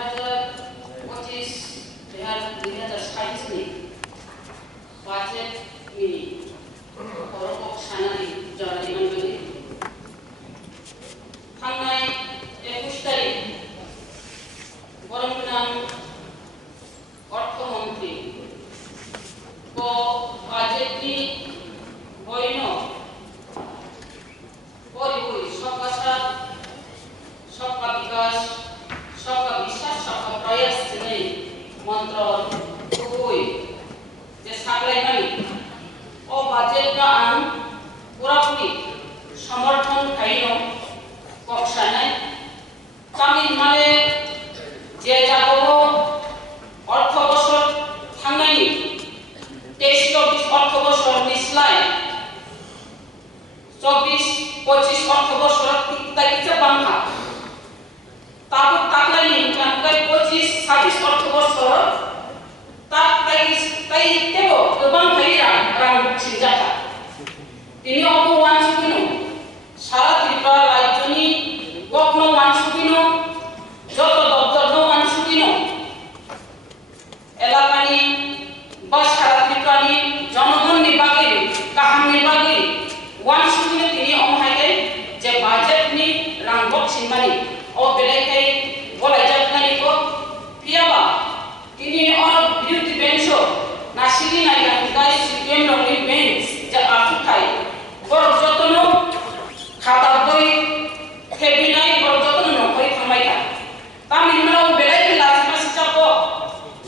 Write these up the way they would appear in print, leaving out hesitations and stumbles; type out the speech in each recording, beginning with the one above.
2025-2026 budget ini korok sanari jalani manjuri थांनाय 21 तारिख बरमगोनां अर्थमन्त्री को बाजेटनि बयनो परिबुई सबका साथ सबका विकास सबका विश्वास सबका प्रयास जनै मन्त्र गुबै जे साग्लायनानै ओ बाजेटका आं पुरापुरि समर्थन खाइनो कक्षानाय तामिलनाडु जे जागो अर्थ बছর थांनायनि 23-24 अर्थ बছर निस्लाय 24-25 अर्थ बছर तारिखে बांखा ताबो ताकलायनि ओंखाय 25-26 अर्थ बছर ताक ताइतेबो गोबां थाइरा रां सिनजाखा तिनि अबो वानसुबिनो सारा त्रिपुरा राज्यनि गग्न वानसुबिनो যত দপ্তর वानसुबिनो এলাকানি বা সারা ত্রিপুরানি জনগণनि बागै काहामनि बागै वानसुबिनो तिनि अमहायके जे बाजेटनि रां बक्सिनमानि ओ बेलेखाय गलायजाबनानिखौ फियाबा तिनि अर बिउटि बेन्सो नासिगि नायगानिगाय सिपिएम रंनि बेन्स जे आखुथाय बर जतनो खाता बय फेबिनाय बर जतनो नखय खामायगा तामिलनाडु बेलेखाय लाजिमा सिचाको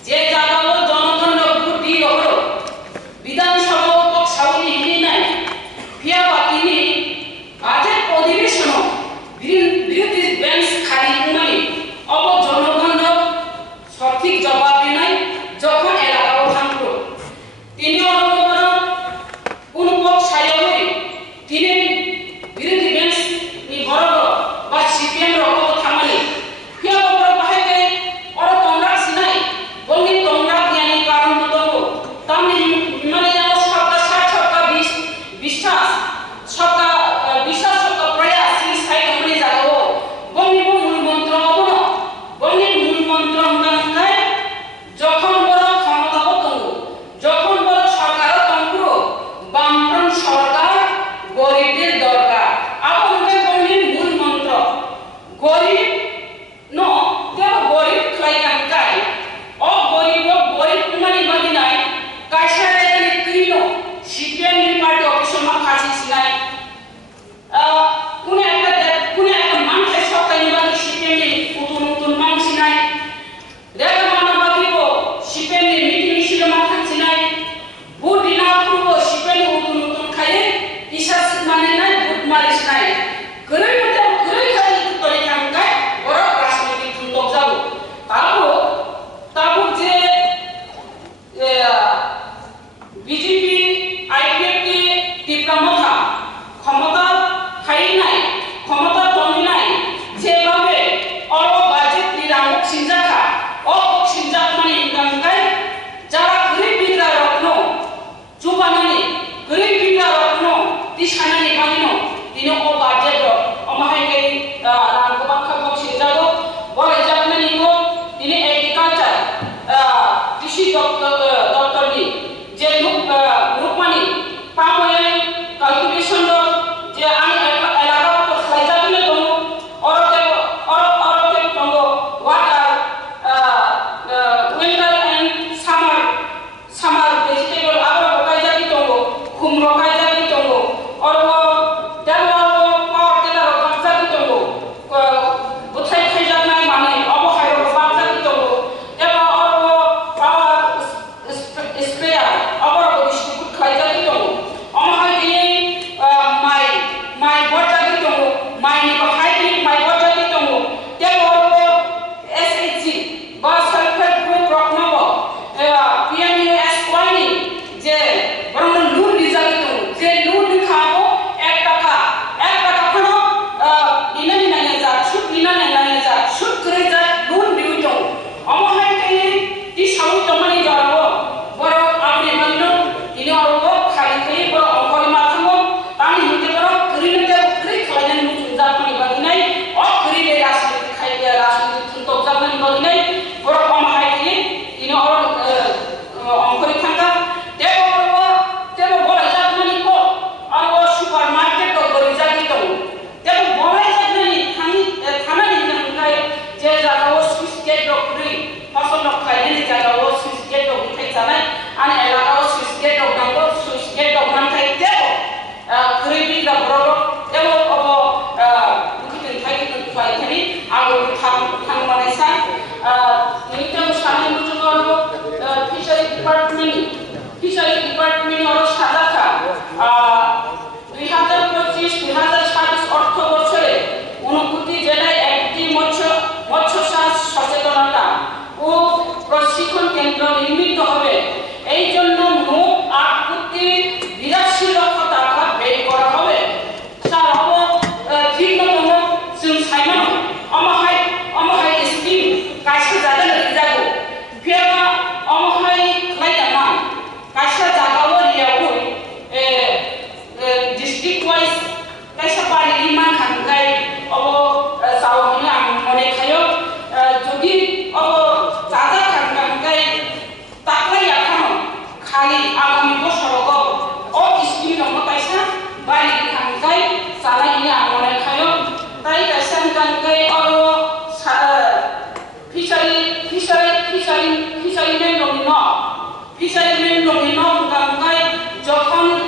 जे जागाव जनगण बुद्धि हरो विधानसभा पक्षावनि हिनाय फियाबा तिनि बाजेट अधिवेशन बिउटि बेन्स खाली बुंनाय अब जनगण সঠিক জবাব দিনাই যখন এলাকাও থামলো তিনি অনুমান কোন পক্ষায়ই তিনি বিরোধী বেঞ্চ নি ঘর বা সিপিএম রকম থামালে কেউ বড়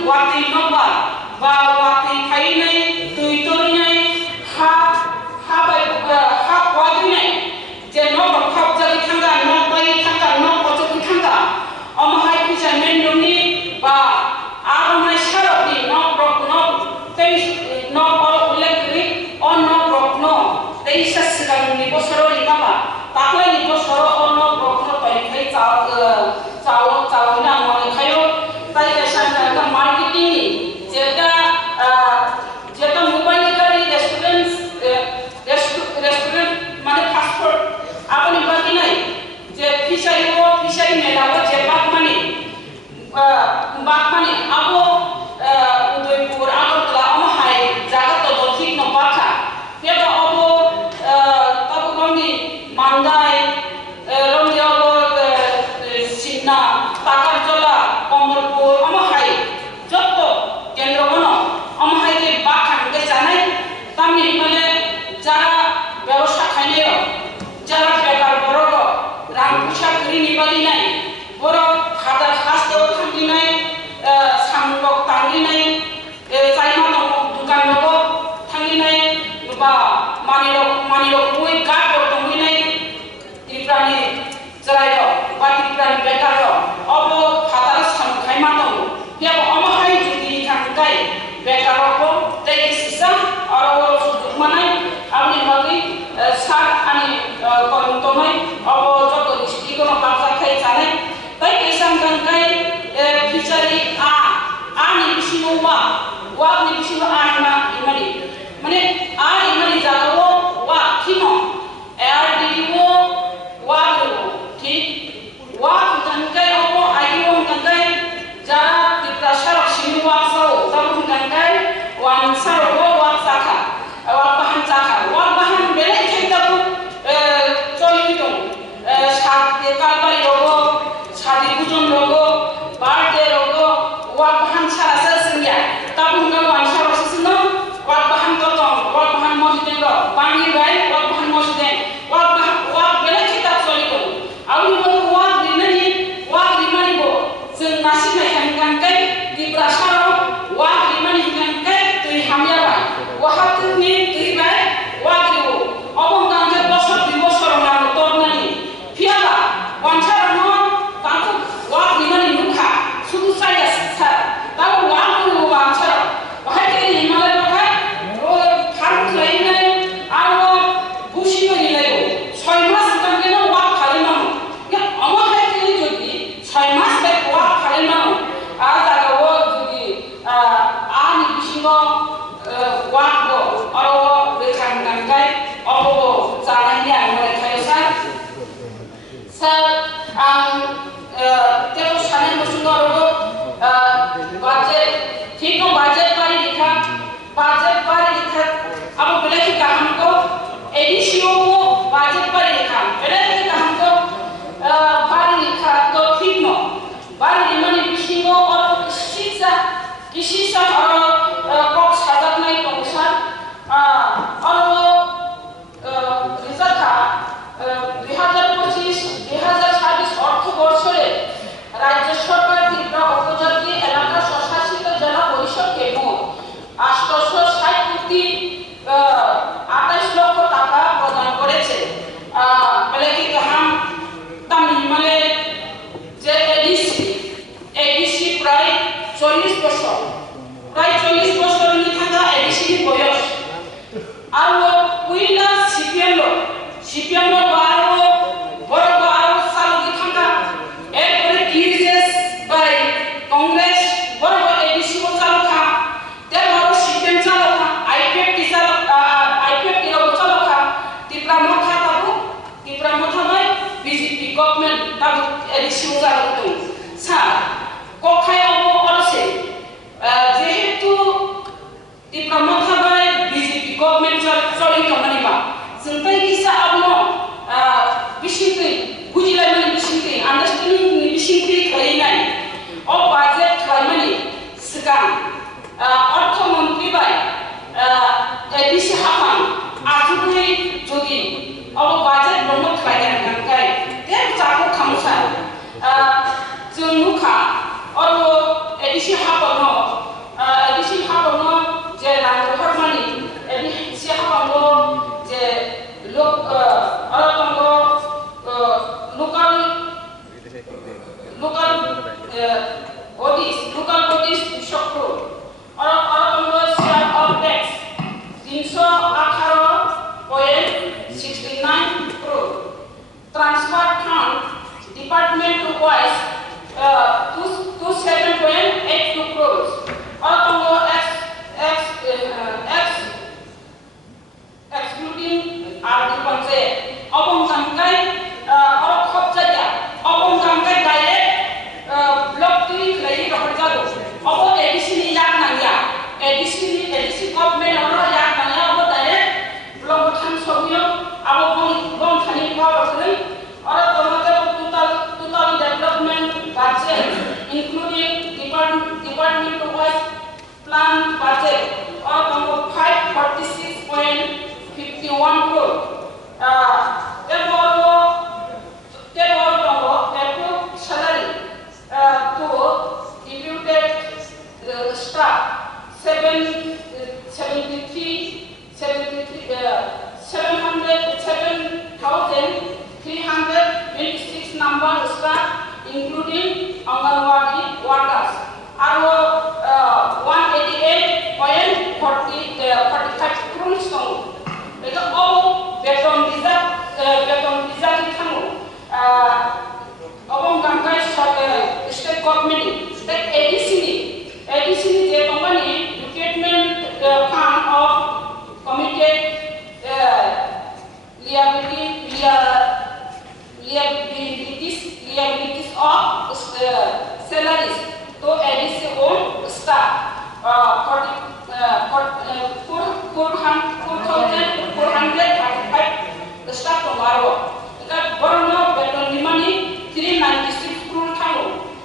wati nomba ba wati khainai tui torinai ha wadinai je no khap jagi thanga no bai thanga no kochki thanga amhai pisa mendoni ba aromai sarati no prokno tei no electric on no prokno tei sasikan ni bosoro ni baba takle ni bosoro on no prokno tai khai চাও না মনে খায়ো তাই এসব marketing যেটা mobile গাড়ি restaurant মানে fast food আপনি বাকি নাই যে ফিশারি মেলাও যে বাগমানি আবো উদয়পুর আগরতলা আমহাই জায়গা তো ঠিক ন পাখা পেবা অবো তাবো রঙি মান্দাই রঙি অবো সিন্না পাকারজলা কমলপুর আমহাই যত কেন্দ্রগণ আমহাইকে বাখানকে জানাই তামনি মানে যারা ব্যবসা খাইলে যারা বেকার বড় রাং পোশাক নিবালি নাই বড় হাজার হাসতেও থাকি নাই সামলক টাঙ্গি নাই চাইমা দোকান লগ থাকি নাই বা মানিলক বই গাট দঙ্গি নাই ত্রিপ্রাণী জরাইল বা ত্রিপ্রাণী বেকার অব হাজার সামখাই মাতং পেব আমহাই যদি থাকাই বেকার তাই সিসা আর সুযোগ মানাই আপনি বাকি সার আনি কর্মতমাই অব যত ডিস্ট্রিক্ট বাচ্চা খাই জানাই তাই এসাম গানকাই ফিচারি আনি বিশিনো ওয়া নি বিশিনো আনা ইমানি মানে ইমানি জাগাও ওয়া কিনো আর দিদিও ওয়া ঠিক ওয়া গানকাই অব আইও গানকাই যারা তিতাসার সিনো ওয়া সাও তাবু গানকাই ওয়ান সারো ওয়া সাখা ওয়া বাহান সাখা ওয়া বাহান বেলে খাইতাবু চলিতো সাথে কালবাই রোগ সাদি বুজন রোগ বার্থডে রোগ ওয়া বাহান সারা সাসিয়া তাবু গান ওয়ান সারা সাসিনো ওয়া বাহান ততং ওয়া বাহান মসজিদে র পানি রাই ওয়া বাহান মসজিদে ওয়া বেলে খাইতা চলিতো আউনি বল ওয়া দিনানি ওয়া দিমানিবো जों नासिनाय गानकाय दिब्रासाराव ওয়া দিমানি गानकाय তুই হামিয়াবাই ওয়াহাতুনি তুইবাই ওয়া দিও অবং গানকে বছর 2 বছর নানো তরনানি ফিয়াবা ওয়ানসারানো তাকো ওয়া দিমানি নুখা শুধু সাইয়া সা তাও ওয়া করো ওয়ানসারা ওহাইতে হিমালয় বাখায় ও ফারুক লাইনাই আর বুশিও নিলাইও 6 মাস গানকে না ওয়া খালি মানো আমাহাইতে যদি 6 মাস বাই ওয়া খালি মানো আর জাগাও যদি আনি বিশিনো ওয়াগো আর রেখান গানকাই অব জানাইনি আং মনে খায় স্যার আং তেও সানে বসুন আর বাজেট ঠিক নো বাজেট পারি লিখা আবো বেলে কাহাম কো এডিসিও বাজেট পারি লিখা বেলে কাহাম কো পারি লিখা তো ঠিক নো বারি মানে বিশিনো আর কিসিসা আর কক সাজাত নাই সংসার আর রিজার্ভা 2025-2026 অর্থবর্ষে রাজ্য সরকার ত্রিপুরা উপজাতি এলাকা স্বশাসিত জেলা পরিষদকে মোট 860 কোটি 28 লক্ষ টাকা প্রদান করেছে বলে কি কাহাম তামনি মানে যে এডিসি প্রায় 40 বছর নি থাকা এডিসি বয়স আর কুইলা সিপিএম বারো বড় বারো সাল দি থাকা এরপরে টিআরএস বাই কংগ্রেস বড় এডিসি ও চালকা তেমারো সিপিএম চালকা আইপিএফটি চালকা ত্রিপুরা মথা বাই বিজেপি গভর্নমেন্ট তাবু এডিসি ও চালকা স্যার কখায় অবসে যেহেতু ত্রিপুরা মথা বাই বিজেপি গভর্নমেন্ট চলিত মানিবা जों ताई किसा आबनो बिसिंखै बुजिलाय माने बिसिंखै आन्डारस्टेन्डिं बिसिंखै खालायनाय अ बाजेट खालायमानि सिगां अर्थमन्त्री बाय एडिसि हाफां आजुबै जदि अब बाजेट बन्द खालायनाय गानकाय ते जाखौ खामसा जों नुखा अर एडिसि हाफां যে অবং জামকাই অর খব জায়গা অবং জামকাই ডাইরেক্ট ব্লক টি লাই রহর যাবো অব এডিসি নি ইয়াক নাইয়া এডিসি গভর্নমেন্ট অর ইয়াক নাইয়া অব ডাইরেক্ট ব্লক থান সবিও আবো বং থানি পাওয়ার আছে অর তোমাদের total development budget including department wise plan budget of 546.51 crore. Approved salary to deputed staff 7,326 number staff including Anganwadi workers. Aro 188.45 crore song. Itu all beton visa di kamu. Abang kangkai state government, state ADC ni je company recruitment fund of committed liabilities of salaries to ADC own staff 435 staff tomorrow. Kita borno beton di money 396 crore thango.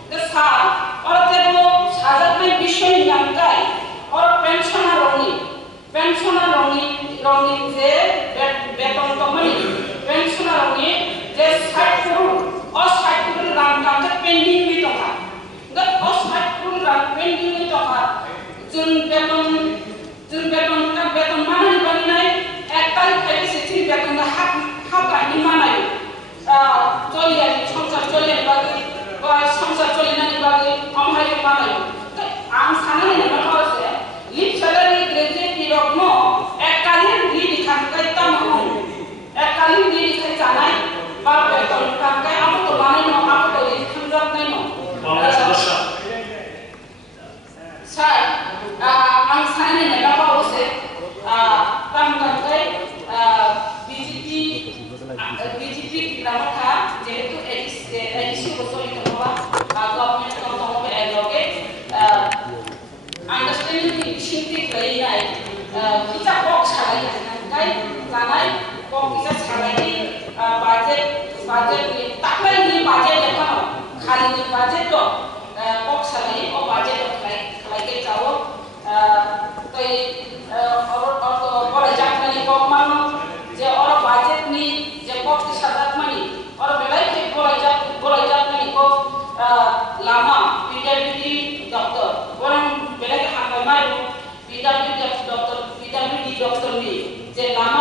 The sal or tebo sajat mai bishoy nangkai or pensioner only je beton company pensioner only je 60 crore or 60 crore ram kamta pending bhi toka. The or 60 crore ram pending bhi toka. Jun beton ka beton mana ni bani nai ek tarikh theke sechi beton da hak ni mana ni চলিয়ে সংসার চলিয়ে বাকি বা সংসার চলিয়ে না বাকি আমহারি বানাই তো আম সানানি না হচ্ছে লিপ স্যালারি গ্রাজুয়েট কি রকম এককালীন রি দিখান কাইতা মন এককালীন রি দিখাই জানাই বা বেতন কাকাই আম তো বানাই না আম তো রি খানজাত নাই না স্যার আম সানানি না হচ্ছে কাম কাকাই BJP Ramaka যেহেতু এডিসি বছরিত হওয়া গভর্নমেন্ট কমবে এলোকে আন্ডারস্ট্যান্ডিং সিনটি গই নাই কিতা বক ছাড়াই গাই জানাই বক কিতা ছাড়াই বাজেট নি তাকলাই নি বাজেট দেখানো খালি নি বাজেট তো বক ছাড়াই ও বাজেট খাইকে যাও তাই বড় জাকমানি বক মানো যে ওর বাজেট নি যে বক কি সাদাত মানি ওর বেলাই কে বড় জাকমানি কো লামা পিডব্লিউডি ডক্টর বরং বেলাই হামাই মারো পিডব্লিউডি ডক্টর নি যে লামা